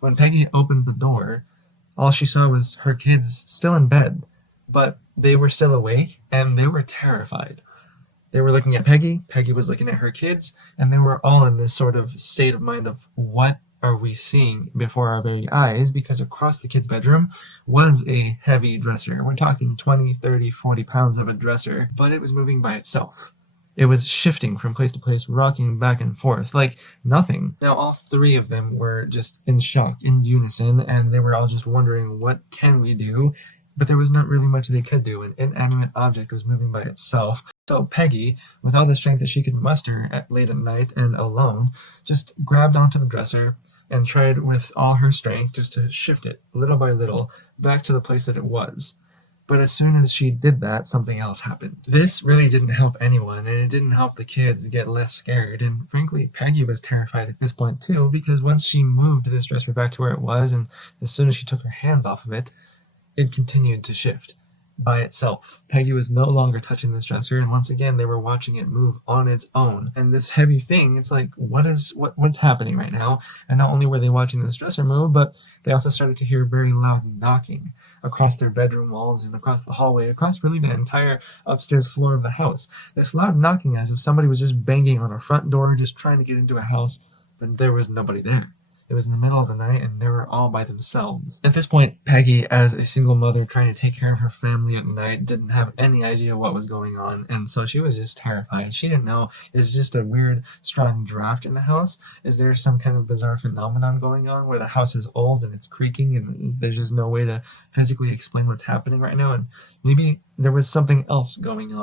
When Peggy opened the door, all she saw was her kids still in bed, but they were still awake and they were terrified. They were looking at Peggy, Peggy was looking at her kids, and they were all in this sort of state of mind of what are we seeing before our very eyes, because across the kids' bedroom was a heavy dresser. We're talking 20, 30, 40 pounds of a dresser, but it was moving by itself. It was shifting from place to place, rocking back and forth like nothing. Now, all three of them were just in shock, in unison, and they were all just wondering, what can we do? But there was not really much they could do. An inanimate object was moving by itself. So Peggy, with all the strength that she could muster late at night and alone, just grabbed onto the dresser and tried with all her strength just to shift it, little by little, back to the place that it was. But as soon as she did that, something else happened. This really didn't help anyone, and it didn't help the kids get less scared. And frankly, Peggy was terrified at this point too, because once she moved this dresser back to where it was, and as soon as she took her hands off of it, it continued to shift by itself. Peggy was no longer touching this dresser, and once again they were watching it move on its own. And this heavy thing, it's like, what's happening right now? And not only were they watching this dresser move, but they also started to hear very loud knocking across their bedroom walls and across the hallway, across really the entire upstairs floor of the house. This loud knocking as if somebody was just banging on a front door, just trying to get into a house, but there was nobody there. It was in the middle of the night and they were all by themselves. At this point, Peggy, as a single mother trying to take care of her family at night, didn't have any idea what was going on, and so she was just terrified. She didn't know, is just a weird, strong draft in the house? Is there some kind of bizarre phenomenon going on where the house is old and it's creaking and there's just no way to physically explain what's happening right now? And maybe there was something else going on.